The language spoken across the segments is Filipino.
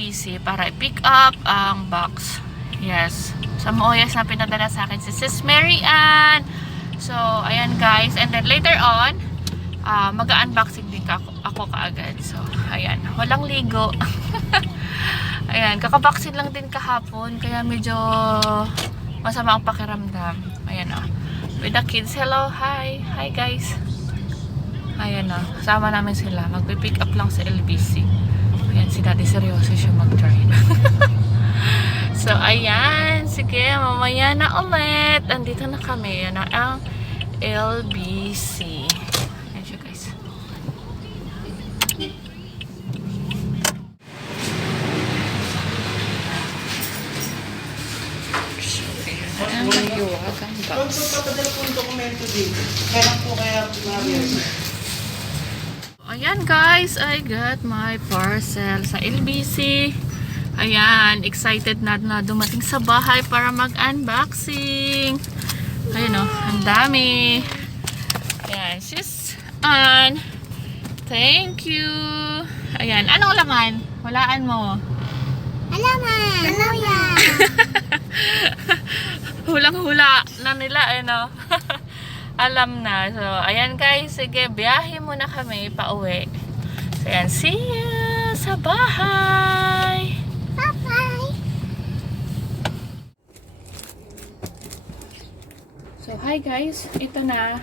LBC para i-pick up ang box. Yes. Sa Hoyas na pinadala sa akin si Sis Mary Ann. So, ayan guys. And then later on, mag-unboxing din ako kaagad. So, ayan. Walang ligo. Ayan. Kakabaksin lang din kahapon. Kaya medyo masama ang pakiramdam. Ayan o. With the kids. Hello. Hi. Hi guys. Ayan o. Kasama namin sila. Magpipick up lang sa LBC. Ayan. Si Daddy seryoso siya mag-drive. So, ayan. Sige. Mamaya na ulit. Andito na kami. Yan ang LBC. Ayan siya guys. Ang nag-iwag ang box. Papadala po yung dokumento dito. Kailan po kaya Mario? Ayan guys, I got my parcel sa LBC. Ayan, excited na dumating sa bahay para mag-unboxing. Ayan o, ang dami. Ayan, sis Anne. Thank you. Ayan, anong laman? Walaan mo. Alaman! Ano yan? Hulang-hula na nila, no? Alam na. So, ayan guys, sige, biyahe muna kami pa uwi. So, ayan, see you sa bahay. Bye-bye! So, hi guys, ito na.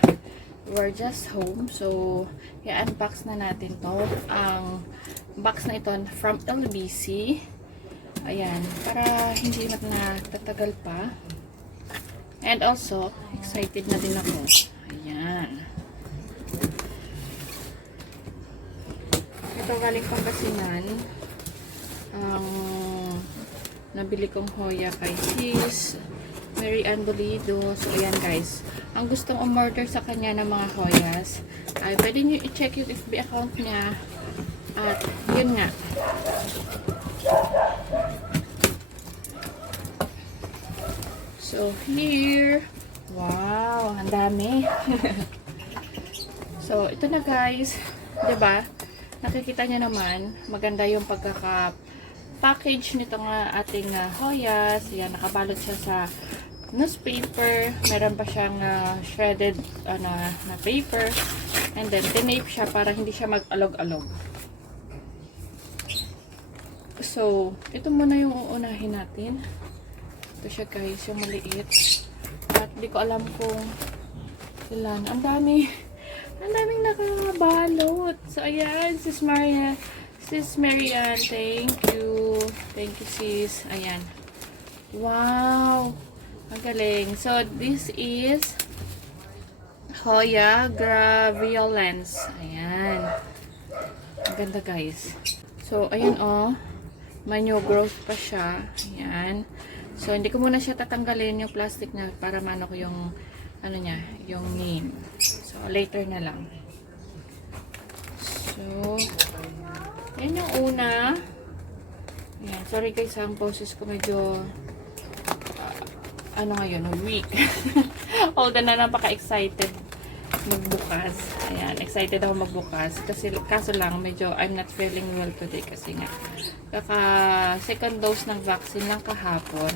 We're just home. So, i-unbox na natin to. Ang box na ito from LBC. Ayan, para hindi na tatagal pa. And also, excited na din ako. Ayan. Ito galing Pangasinan. Ang nabili kong Hoya kay Sis Mary Anne Bolido. So, ayan guys. Ang gustong umorder sa kanya ng mga Hoyas, ay pwede nyo i-check yung FB account niya. At, yun nga. So, here. Wow, ang dami. So, ito na guys. 'Di ba? Nakikita niyo naman, maganda yung pagkaka-package nito nga ating Hoyas. Yan, nakabalot siya sa newspaper. Meron pa siyang shredded na paper. And then, tinape siya para hindi siya mag-alog-alog. So, ito muna yung uunahin natin. Ito siya guys, yung maliit. At di ko alam kung ilan. Ang dami. Ang daming nakabalot. So, ayan. Sis Mary Ann, thank you. Thank you sis. Ayan. Wow. Ang galing. So, this is Hoya graveolens. Ayan. Ang ganda guys. So, ayan oh. May new growth pa siya. Ayan. So, hindi ko muna siya tatanggalin yung plastic na para mano ko yung ano niya, yung name. So, later na lang. So, yan yung una. Ayan. Sorry guys, ang boses ko medyo ano ngayon, weak. Although na napaka-excited magbukas. Ayan, excited ako magbukas. Kasi, kaso lang, medyo I'm not feeling well today kasi nga. Second dose ng vaccine lang kahapon.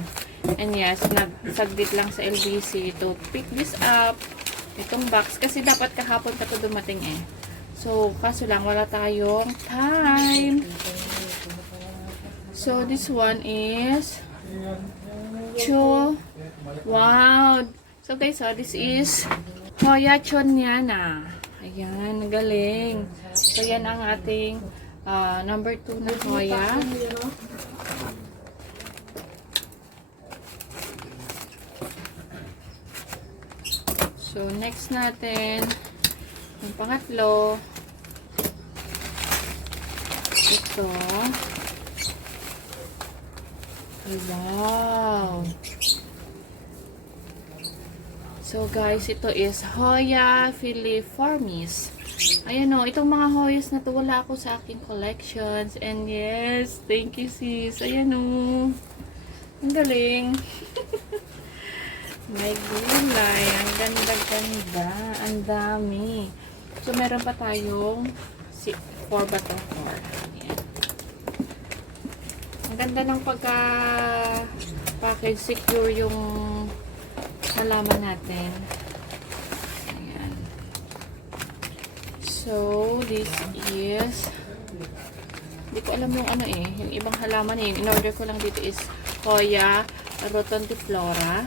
And yes, nagsaglit lang sa LBC to pick this up. Itong box. Kasi dapat kahapon pa ito dumating eh. So, kaso lang, wala tayong time. So, this one is wow! So guys, this is Hoya Chonyana. Ayan, galing. So, yan ang ating number 2 na Hoya. So, next natin, yung pangatlo, ito. Wow! So guys, ito is Hoya filiformis. Ayan o, itong mga Hoyas na to wala ako sa aking collections. And yes, thank you sis. Ayan o. Ang galing. May gulay. Ang ganda-ganda. Ang dami. So meron pa tayong 4 ba ito? 4. Ayan. ganda ng package, secure yung halaman natin. Ayan. So, this is, hindi ko alam yung ano eh, yung ibang halaman eh. Yung in-order ko lang dito is Hoya rotundiflora.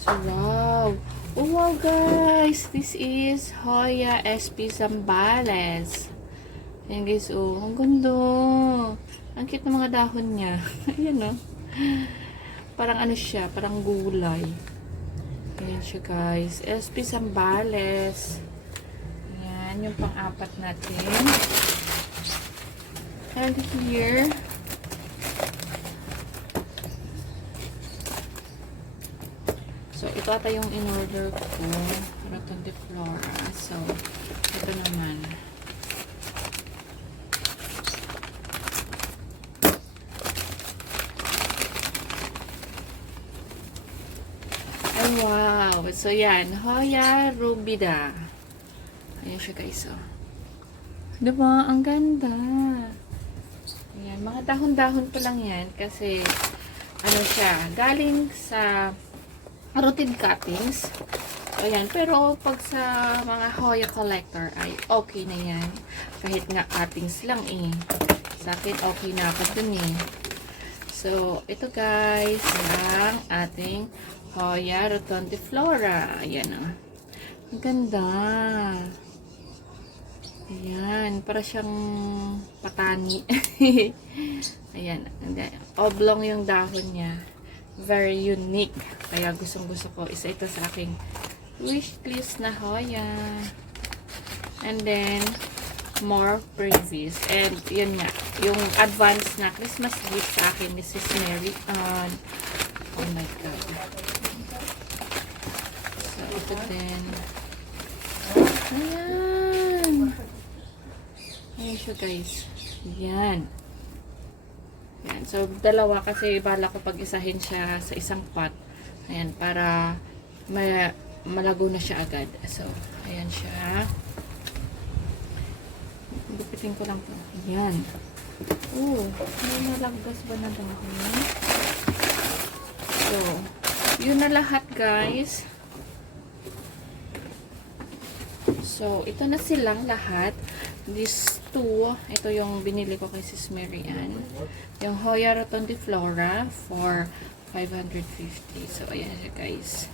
So, wow. Oh, wow, guys. This is Hoya SP zambales. Ayan, guys. Oh, ang ganda. Ang cute ng mga dahon niya. Ayan, oh. Parang ano siya, parang gulay. Ayan siya, guys. SP zambales. Ayan, yung pang-apat natin. And here, so ito ata yung in-order ko, rotundiflora. So, ito naman. Ay, wow! So, yan. Hoya rubida. Ayan siya, guys. So, diba? Ang ganda. Ayan, mga dahon-dahon pa lang yan kasi ano siya, galing sa rotted cuttings. Ayan, pero pag sa mga Hoya collector ay okay na yan. Kahit nga cuttings lang eh. Sa akin okay na ako dun eh. So, ito guys, ang ating Hoya rotundiflora. Ayan ah. Ang ganda. Ayan, para siyang patani. Ayan, oblong yung dahon niya. Very unique. Kaya gustong-gusto ko. Isa ito sa aking wishlist na Hoya. And then, more previous. And, yun nga, yung advance na Christmas gift sa akin ni Sis Mary Anne. Oh my God. So, ito din. Ayan. Ayan siya, guys. Ayan. Ayan. So, dalawa kasi bala ko pag-isahin siya sa isang pot. Ayan, para malago na siya agad. So, ayan siya. Gupitin ko lang po. Ayan. Oh, may nalagdas ba na dahon? So, yun na lahat, guys. So, ito na silang lahat. These two, ito yung binili ko kay Sis Mary Anne. Yung Hoya rotundiflora for 550. So, ayan siya, guys.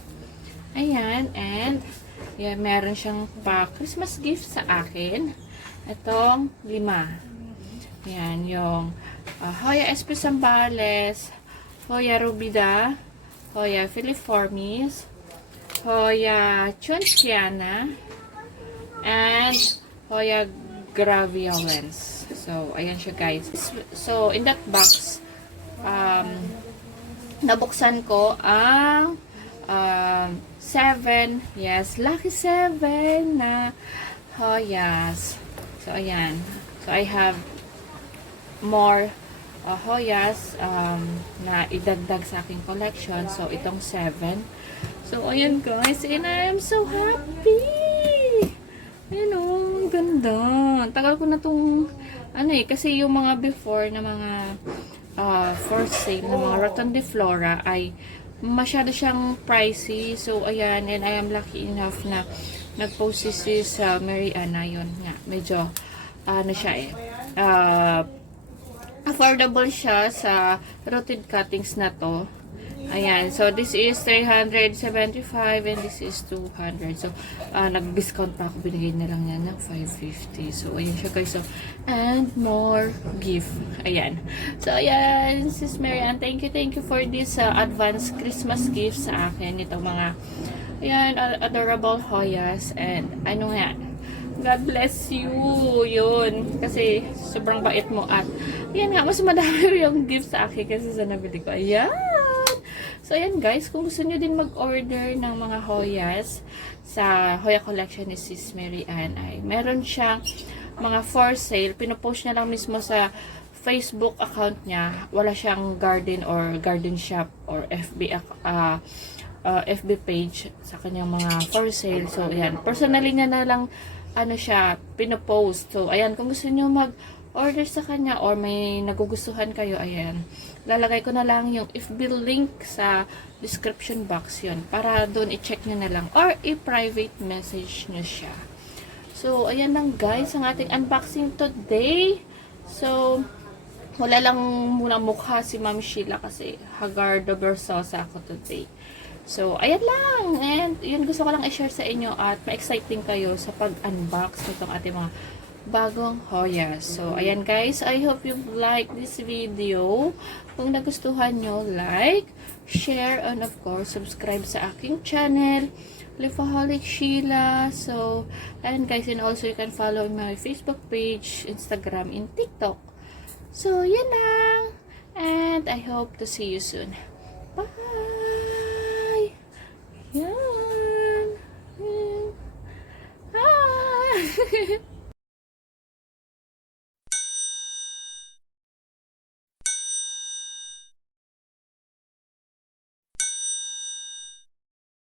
Ayan, and yan, meron siyang pa-Christmas gift sa akin. Itong 5. Ayan, yung Hoya SP zambales, Hoya rubida, Hoya filiformis, Hoya chunchiana, and Hoya graveolens. So, ayan siya, guys. So, in that box, nabuksan ko ang 7, yes, lucky 7 na Hoyas. So, ayan. So, I have more Hoyas na idagdag sa aking collection. So, itong 7. So, ayan, guys. And I am so happy! Ayan o, ganda. Tagal ko na itong, ano eh, kasi yung mga before na mga for sale na mga rotundiflora ay masyado siyang pricey. So, ayan, and I am lucky enough na nag-post si Mary Anne yun nga. Medyo, ano siya eh, affordable siya sa rotted cuttings na to. Ayan, so this is 375 and this is 200. So, nag-discount pa ako. Binigay na lang yan ng 550. So, ayan siya, guys. So, and more gift. Ayan. So, ayan, Sis Mary Anne, thank you for this advance Christmas gift sa akin. Itong mga, ayan, adorable Hoyas. And, ano nga, God bless you. Yun. Kasi, sobrang bait mo. At, ayan nga, mas madami yung gift sa akin kasi sa nabili ko. Ayan. So, ayan guys, kung gusto nyo din mag-order ng mga Hoyas sa Hoya collection ni Sis Mary Anne, ay meron siyang mga for sale. Pinopost niya lang mismo sa Facebook account niya. Wala siyang garden or garden shop or FB page sa kanyang mga for sale. So, ayan. Personally niya na lang ano siya, pinopost. So, ayan, kung gusto nyo mag order sa kanya or may nagugustuhan kayo, ayan. Lalagay ko na lang yung FB link sa description box yun. Para doon i-check nyo na lang. Or i-private message nyo siya. So, ayan lang guys ang ating unboxing today. So, wala lang muna mukha si Ma'am Sheila kasi hagardo versosa ako today. So, ayan lang. And yun gusto ko lang i-share sa inyo at ma-exciting kayo sa pag-unbox nitong ating mga bagong Hoyas. So, ayan guys. I hope you like this video. Kung nagustuhan nyo, like, share, and of course, subscribe sa aking channel, Lifaholic Sheila. So, ayan guys. And also, you can follow my Facebook page, Instagram, and TikTok. So, yun lang. And I hope to see you soon.